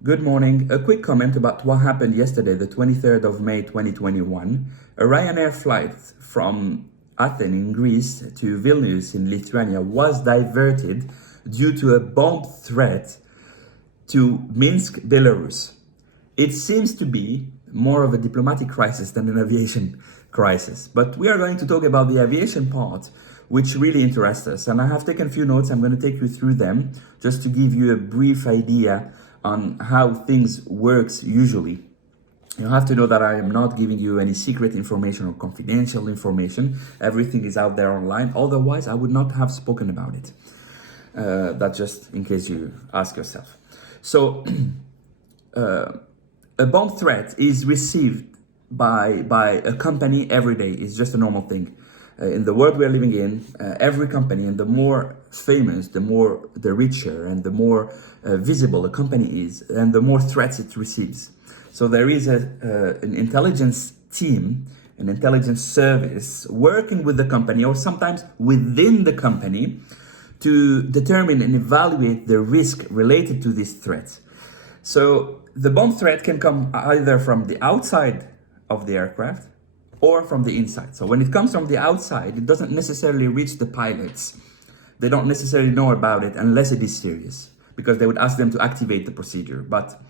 Good morning. A quick comment about what happened yesterday, the 23rd of May 2021. A Ryanair flight from Athens in Greece to Vilnius in Lithuania was diverted due to a bomb threat to Minsk, Belarus. It seems to be more of a diplomatic crisis than an aviation crisis. But we are going to talk about the aviation part, which really interests us. And I have taken a few notes. I'm going to take you through them just to give you a brief idea on how things works usually. You have to know that I am not giving you any secret information or confidential information. Everything is out there online. Otherwise, I would not have spoken about it. That's just in case you ask yourself. So, a bomb threat is received by a company every day. It's just a normal thing. In the world we're living in, every company, and the more famous, the richer, and the more visible a company is, and the more threats it receives. So there is an intelligence team, an intelligence service working with the company, or sometimes within the company, to determine and evaluate the risk related to these threats. So the bomb threat can come either from the outside of the aircraft or from the inside. So when it comes from the outside, it doesn't necessarily reach the pilots. They don't necessarily know about it unless it is serious, because they would ask them to activate the procedure. But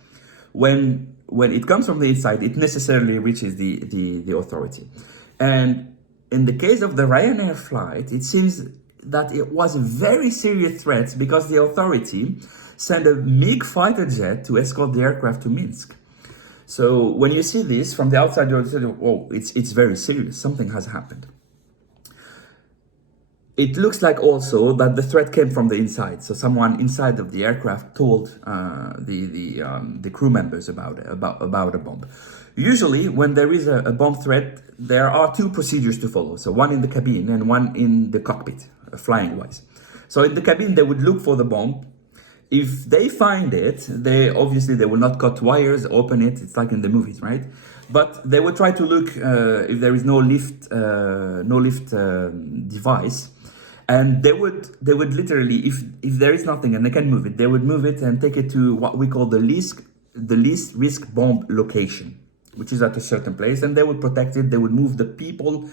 when it comes from the inside, it necessarily reaches the authority. And in the case of the Ryanair flight, it seems that it was a very serious threat because the authority sent a MiG fighter jet to escort the aircraft to Minsk. So when you see this from the outside, you're saying, oh, it's very serious. Something has happened. It looks like also that the threat came from the inside. So someone inside of the aircraft told the crew members about a bomb. Usually, when there is a bomb threat, there are two procedures to follow. So one in the cabin and one in the cockpit, flying wise. So in the cabin, they would look for the bomb. If they find it, they will not cut wires, open it. It's like in the movies, right? But they would try to look if there is no lift device, and they would literally, if there is nothing and they can move it, they would move it and take it to what we call the least risk bomb location, which is at a certain place, and they would protect it. They would move the people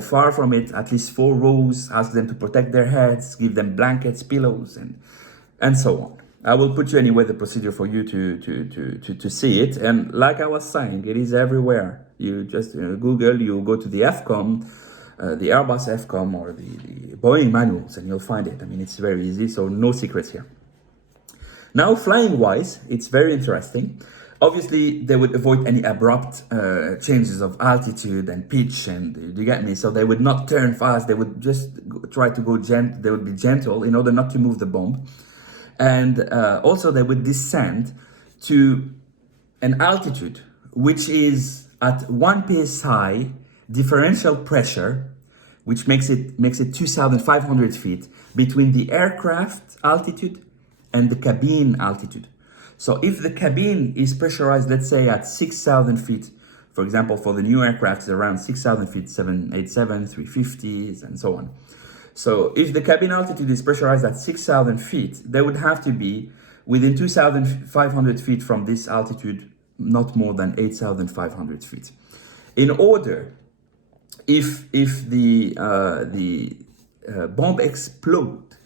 far from it, at least 4 rows, ask them to protect their heads, give them blankets, pillows, and so on. I will put you anyway the procedure for you to see it. And like I was saying, it is everywhere. You just Google, you go to the FCOM, the Airbus FCOM or the Boing manuals, and you'll find it. I mean, it's very easy, so no secrets here. Now, flying wise, it's very interesting. Obviously, they would avoid any abrupt changes of altitude and pitch, and you get me? So they would not turn fast. They would just try to go gentle. They would be gentle in order not to move the bomb. And also they would descend to an altitude which is at 1 psi differential pressure, which makes it 2,500 feet between the aircraft altitude and the cabin altitude. So if the cabin is pressurized, let's say at 6,000 feet, for example, for the new aircraft, it's around 6,000 feet, 787, 350s, and so on. So if the cabin altitude is pressurized at 6,000 feet, they would have to be within 2,500 feet from this altitude, not more than 8,500 feet. In order, if the bomb explode,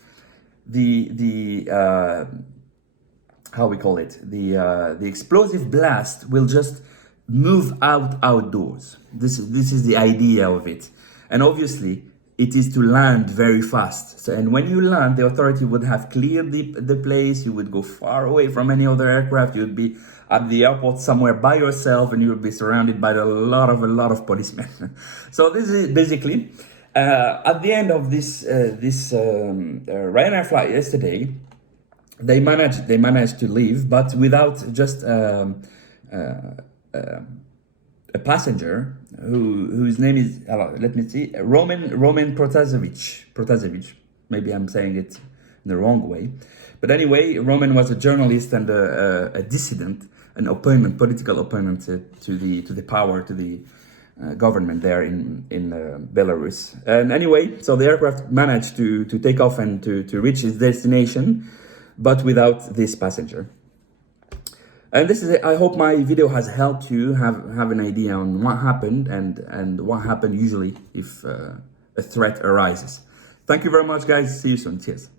how we call it, the explosive blast will just move outdoors. This is the idea of it, and obviously it is to land very fast. So, and when you land, the authority would have cleared the place. You would go far away from any other aircraft. You would be at the airport somewhere by yourself, and you would be surrounded by a lot of policemen. So this is basically at the end of this Ryanair flight yesterday. They managed to leave, but without just a passenger whose name is, let me see, Roman Protasevich. Maybe I'm saying it in the wrong way, but anyway, Roman was a journalist and a dissident, an opponent, political opponent to the power, to the government there in Belarus. And anyway, so the aircraft managed to take off and to reach its destination, but without this passenger. And this is it. I hope my video has helped you have an idea on what happened and what happened usually if a threat arises. Thank you very much, guys. See you soon. Cheers.